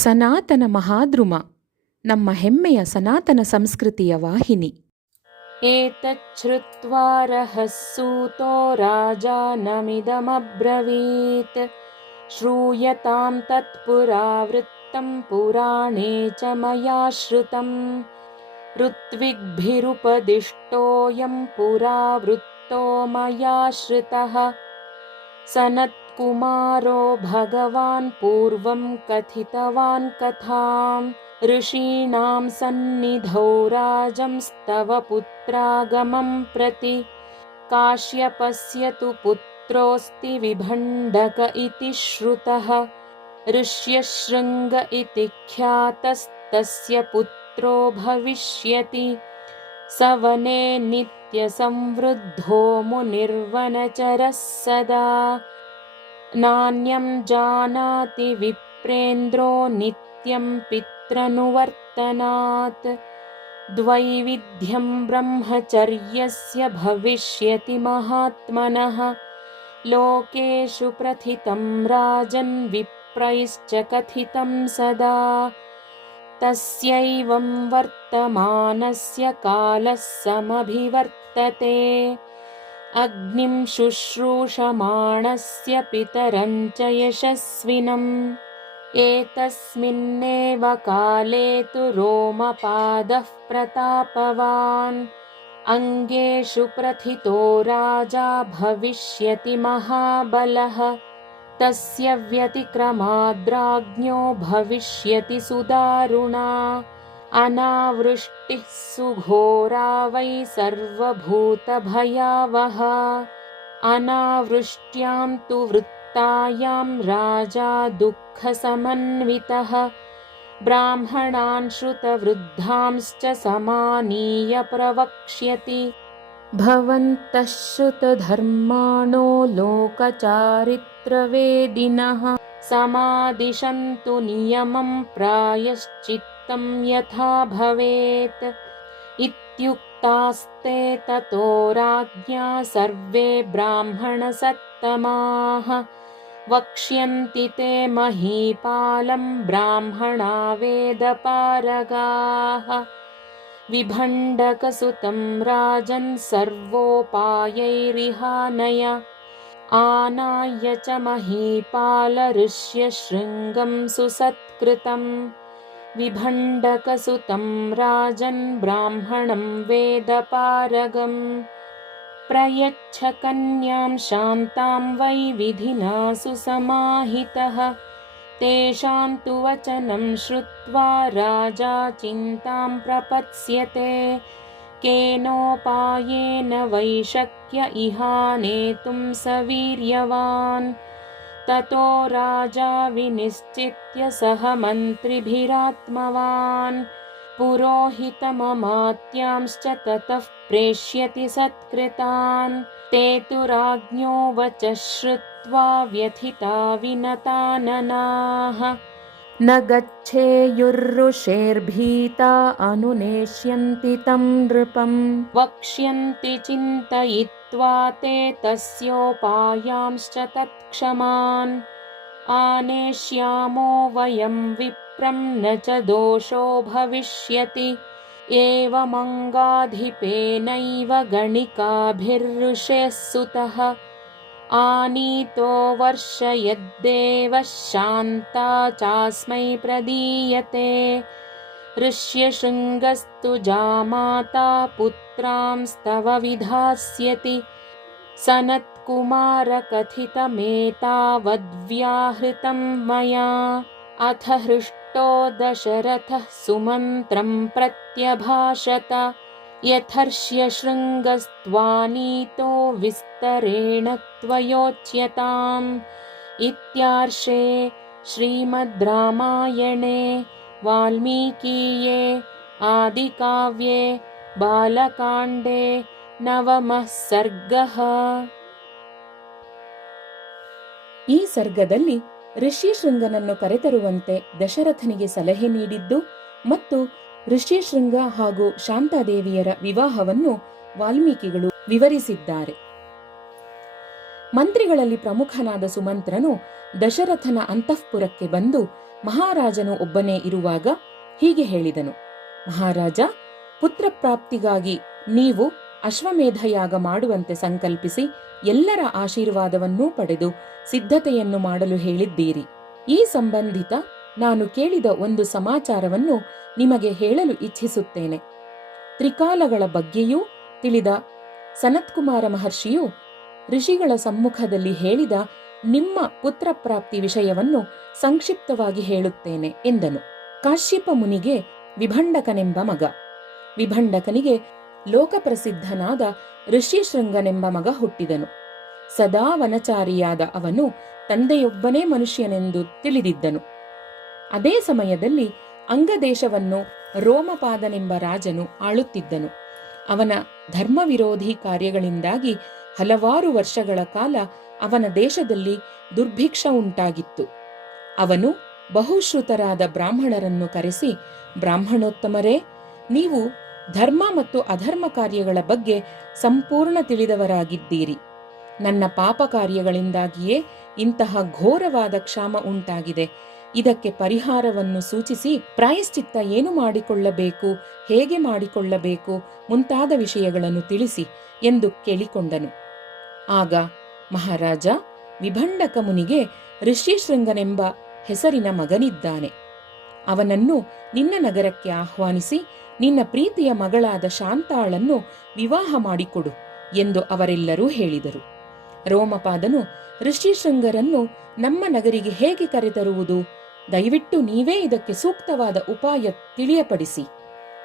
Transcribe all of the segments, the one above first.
ಸನಾತನ ಮಹಾದ್ರುಮ ನಮ್ಮ ಹೆಮ್ಮೆಯ ಸನಾತನ ಸಂಸ್ಕೃತಿಯ ವಾಹಿನಿ एतच्छ्रुत्वा रहस्सूतो राजानमिदमब्रवीत् श्रूयतां तत्पुरावृत्तं पुराणे च मया श्रुतम् ऋत्विग्भिरुपदिष्टोऽयं पुरावृत्तो मया श्रुतः सनत्कुमारो भगवान् पूर्वं कथितवान् कथाम्। ऋषीणां सन्निधौ राजंस्तव पुत्रागमं प्रति। काश्यपस्य तु पुत्रोऽस्ति विभण्डक इति श्रुतः। ऋष्यशृङ्ग इति ख्यातस्तस्य पुत्रो भविष्यति। स वने नित्यसंवृद्धो मुनिर्वनचरः सदा नान्यं जानाति विप्रेन्द्रो नित्यं पित्रनुवर्तनात् द्वैविध्यं ब्रह्मचर्यस्य भविष्यति महात्मनः। लोकेषु प्रथितं राजन् विप्रैश्च कथितं सदा। तस्यैवं वर्तमानस्य कालः समभिवर्तते अग्निं शुश्रूषमाणस्य पितरं च यशस्विनम्। एतस्मिन्नेव काले तु रोमपादः प्रतापवान्। अङ्गेषु प्रथितो राजा भविष्यति महाबलः। तस्य व्यतिक्रमाद्राज्ञो भविष्यति सुदारुणा अनावृष्टिः सुघोरा वै सर्वभूतभयावहा अनावृष्ट्यां तु वृत्तायां राजा दुःखसमन्वितः। ब्राह्मणान् श्रुतवृद्धांश्च समानीय प्रवक्ष्यति। भवन्तः श्रुतधर्माणो लोकचारित्रवेदिनः। समादिशन्तु नियमं प्रायश्चित्तं यथा भवेत्। इत्युक्तास्ते ततो राज्ञा सर्वे ब्राह्मणसत्तमाः। वक्ष्यन्ति ते महीपालं ब्राह्मणा वेदपारगाः विभण्डकसुतं राजन् सर्वोपायैरिहानय। आनाय्य च महीपालऋष्यशृङ्गं सुसत्कृतं विभण्डकसुतं राजन् ब्राह्मणं वेदपारगम्। प्रयच्छ कन्यां शान्तां वै विधिना सुसमाहितः तेषां तु वचनं श्रुत्वा राजा चिन्तां प्रपत्स्यते। केनोपायेन वै शक्य इहानेतुं वीर्यवान् ततो राजा विनिश्चित्य सह मन्त्रिभिरात्मवान्। पुरोहितममात्यांश्च ततः प्रेष्यति सत्कृतान्। ते तु राज्ञो वच श्रुत्वा व्यथिता विनताननाः। न गच्छेयुर्ऋषेर्भीता अनुनेष्यन्ति तं नृपं वक्ष्यन्ति चिन्तयित्वा ते तस्योपायांश्च तत्क्षमान्। आनेष्यामो वयं विप्रं न च दोषो भविष्यति। एवमङ्गाधिपेनैव गणिकाभिर्ऋषेः सुतः आनीतो वर्षयद्देवः शान्ता चास्मै प्रदीयते। ऋष्यशृङ्गस्तु जामाता पुत्रांस्तव विधास्यति सनत्कुमारकथितमेतावद्व्याहृतं मया। अथ हृष्टो दशरथः सुमन्त्रं प्रत्यभाषत। यथर्ष्यशृङ्गस्त्वानीतो विस्तरेण त्वयोच्यताम्। इत्यार्षे श्रीमद् रामायणे वाल्मीकीये आदिकाव्ये बालकाण्डे ನವಮಃ ಸರ್ಗಃ ಈ ಸರ್ಗದಲ್ಲಿ ಋಷ್ಯಶೃಂಗನನ್ನು ಕರೆತರುವಂತೆ ದಶರಥನಿಗೆ ಸಲಹೆ ನೀಡಿದ್ದು ಮತ್ತು ಋಷ್ಯಶೃಂಗ ಹಾಗೂ ಶಾಂತಾದೇವಿಯರ ವಿವಾಹವನ್ನು ವಾಲ್ಮೀಕಿಗಳು ವಿವರಿಸಿದ್ದಾರೆ ಮಂತ್ರಿಗಳಲ್ಲಿ ಪ್ರಮುಖನಾದ ಸುಮಂತ್ರನು ದಶರಥನ ಅಂತಃಪುರಕ್ಕೆ ಬಂದು ಮಹಾರಾಜನು ಒಬ್ಬನೇ ಇರುವಾಗ ಹೀಗೆ ಹೇಳಿದನು ಮಹಾರಾಜ ಪುತ್ರ ಪ್ರಾಪ್ತಿಗಾಗಿ ನೀವು ಅಶ್ವಮೇಧಯಾಗ ಮಾಡುವಂತೆ ಸಂಕಲ್ಪಿಸಿ ಎಲ್ಲರ ಆಶೀರ್ವಾದವನ್ನೂ ಪಡೆದು ಸಿದ್ಧತೆಯನ್ನು ಮಾಡಲು ಹೇಳಿದ್ದೀರಿ. ಈ ಸಂಬಂಧಿತ ನಾನು ಕೇಳಿದ ಒಂದು ಸಮಾಚಾರವನ್ನು ನಿಮಗೆ ಹೇಳಲು ಇಚ್ಛಿಸುತ್ತೇನೆ. ತ್ರಿಕಾಲಗಳ ಬಗ್ಗೆಯೂ ತಿಳಿದ ಸನತ್ಕುಮಾರ ಮಹರ್ಷಿಯು ಋಷಿಗಳ ಸಮ್ಮುಖದಲ್ಲಿ ಹೇಳಿದ ನಿಮ್ಮ ಪುತ್ರ ಪ್ರಾಪ್ತಿ ವಿಷಯವನ್ನು ಸಂಕ್ಷಿಪ್ತವಾಗಿ ಹೇಳುತ್ತೇನೆ ಎಂದನು. ಕಾಶ್ಯಪ ಮುನಿಗೆ ವಿಭಂಡಕನೆಂಬ ಮಗ. ವಿಭಂಡಕನಿಗೆ ಲೋಕಪ್ರಸಿದ್ಧನಾದ ಋಷಿಶೃಂಗನೆಂಬ ಮಗ ಹುಟ್ಟಿದನು. ಸದಾ ವನಚಾರಿಯಾದ ಅವನು ತಂದೆಯೊಬ್ಬನೇ ಮನುಷ್ಯನೆಂದು ತಿಳಿದಿದ್ದನು. ಅದೇ ಸಮಯದಲ್ಲಿ ಅಂಗದೇಶವನ್ನು ರೋಮಪಾದನೆಂಬ ರಾಜನು ಆಳುತ್ತಿದ್ದನು. ಅವನ ಧರ್ಮವಿರೋಧಿ ಕಾರ್ಯಗಳಿಂದಾಗಿ ಹಲವಾರು ವರ್ಷಗಳ ಕಾಲ ಅವನ ದೇಶದಲ್ಲಿ ದುರ್ಭಿಕ್ಷ ಉಂಟಾಗಿತ್ತು. ಅವನು ಬಹುಶ್ರುತರಾದ ಬ್ರಾಹ್ಮಣರನ್ನು ಕರೆಸಿ, ಬ್ರಾಹ್ಮಣೋತ್ತಮರೇ, ನೀವು ಧರ್ಮ ಮತ್ತು ಅಧರ್ಮ ಕಾರ್ಯಗಳ ಬಗ್ಗೆ ಸಂಪೂರ್ಣ ತಿಳಿದವರಾಗಿದ್ದೀರಿ. ನನ್ನ ಪಾಪ ಕಾರ್ಯಗಳಿಂದಾಗಿಯೇ ಇಂತಹ ಘೋರವಾದ ಕ್ಷಾಮ ಉಂಟಾಗಿದೆ. ಇದಕ್ಕೆ ಪರಿಹಾರವನ್ನು ಸೂಚಿಸಿ ಪ್ರಾಯಶ್ಚಿತ್ತ ಏನು ಮಾಡಿಕೊಳ್ಳಬೇಕು, ಹೇಗೆ ಮಾಡಿಕೊಳ್ಳಬೇಕು ಮುಂತಾದ ವಿಷಯಗಳನ್ನು ತಿಳಿಸಿ ಎಂದು ಕೇಳಿಕೊಂಡನು. ಆಗ ಮಹಾರಾಜ ವಿಭಂಡಕ ಮುನಿಗೆ ಋಷಿಶೃಂಗನೆಂಬ ಹೆಸರಿನ ಮಗನಿದ್ದಾನೆ. ಅವನನ್ನು ನಿನ್ನ ನಗರಕ್ಕೆ ಆಹ್ವಾನಿಸಿ ನಿನ್ನ ಪ್ರೀತಿಯ ಮಗಳಾದ ಶಾಂತಾಳನ್ನು ವಿವಾಹ ಮಾಡಿಕೊಡು ಎಂದು ಅವರೆಲ್ಲರೂ ಹೇಳಿದರು. ರೋಮಪಾದನು ಋಷಿಶೃಂಗರನ್ನು ನಮ್ಮ ನಗರಿಗೆ ಹೇಗೆ ಕರೆತರುವುದು? ದಯವಿಟ್ಟು ನೀವೇ ಇದಕ್ಕೆ ಸೂಕ್ತವಾದ ಉಪಾಯ ತಿಳಿಯಪಡಿಸಿ.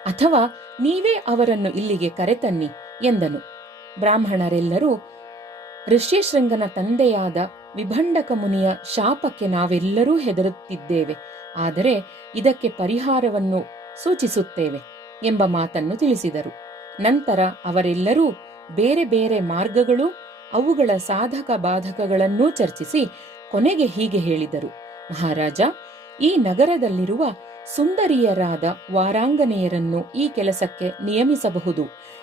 ಅಥವಾ ನೀವೇ ಅವರನ್ನು ಇಲ್ಲಿಗೆ ಕರೆತನ್ನಿ ಎಂದನು. ಬ್ರಾಹ್ಮಣರೆಲ್ಲರೂ ಋಷ್ಯಶೃಂಗನ ತಂದೆಯಾದ ವಿಭಂಡಕ ಮುನಿಯ ಶಾಪಕ್ಕೆ ನಾವೆಲ್ಲರೂ ಹೆದರುತ್ತಿದ್ದೇವೆ. ಆದರೆ ಇದಕ್ಕೆ ಪರಿಹಾರವನ್ನು ಸೂಚಿಸುತ್ತೇವೆ. ಎಂಬ ಮಾತನ್ನು ತಿಳಿಸಿದರು. ನಂತರ ಅವರೆಲ್ಲರೂ ಬೇರೆ ಬೇರೆ ಮಾರ್ಗಗಳು, ಅವುಗಳ ಸಾಧಕ ಬಾಧಕಗಳನ್ನೂ ಚರ್ಚಿಸಿ ಕೊನೆಗೆ ಹೀಗೆ ಹೇಳಿದರು. ಮಹಾರಾಜ, ಈ ನಗರದಲ್ಲಿರುವ ಸುಂದರಿಯರಾದ ವಾರಾಂಗನೆಯರನ್ನು ಈ ಕೆಲಸಕ್ಕೆ ನಿಯಮಿಸಬಹುದು.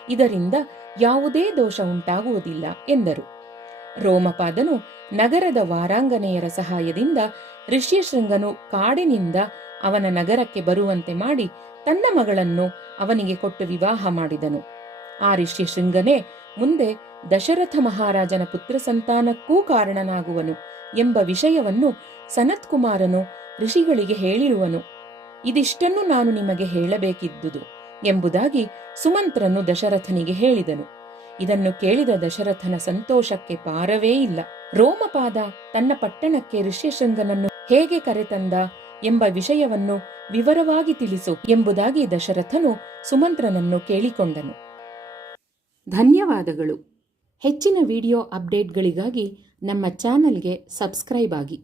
ಇದರಿಂದ ಯಾವುದೇ ದೋಷ ಉಂಟಾಗುವುದಿಲ್ಲ ಎಂದರು. ರೋಮಪಾದನು ನಗರದ ವಾರಾಂಗನೆಯರ ಸಹಾಯದಿಂದ ಋಷ್ಯಶೃಂಗನು ಕಾಡಿನಿಂದ ಅವನ ನಗರಕ್ಕೆ ಬರುವಂತೆ ಮಾಡಿ ತನ್ನ ಮಗಳನ್ನು ಅವನಿಗೆ ಕೊಟ್ಟು ವಿವಾಹ ಮಾಡಿದನು. ಆ ಋಷ್ಯಶೃಂಗನೇ ಮುಂದೆ ದಶರಥ ಮಹಾರಾಜನ ಪುತ್ರ ಸಂತಾನಕ್ಕೂ ಕಾರಣನಾಗುವನು ಎಂಬ ವಿಷಯವನ್ನು ಸನತ್ಕುಮಾರನು ಋಷಿಗಳಿಗೆ ಹೇಳಿರುವನು. ಇದಿಷ್ಟನ್ನು ನಾನು ನಿಮಗೆ ಹೇಳಬೇಕಿದ್ದುದು ಎಂಬುದಾಗಿ ಸುಮಂತ್ರನು ದಶರಥನಿಗೆ ಹೇಳಿದನು. ಇದನ್ನು ಕೇಳಿದ ದಶರಥನ ಸಂತೋಷಕ್ಕೆ ಪಾರವೇ ಇಲ್ಲ. ರೋಮಪಾದ ತನ್ನ ಪಟ್ಟಣಕ್ಕೆ ಋಷ್ಯಶೃಂಗನನ್ನು ಹೇಗೆ ಕರೆತಂದ ಎಂಬ ವಿಷಯವನ್ನು ವಿವರವಾಗಿ ತಿಳಿಸು ಎಂಬುದಾಗಿ ದಶರಥನು ಸುಮಂತ್ರನನ್ನು ಕೇಳಿಕೊಂಡನು. ಧನ್ಯವಾದಗಳು. ಹೆಚ್ಚಿನ ವಿಡಿಯೋ ಅಪ್ಡೇಟ್ಗಳಿಗಾಗಿ ನಮ್ಮ ಚಾನಲ್ಗೆ ಸಬ್ಸ್ಕ್ರೈಬ್ ಆಗಿ.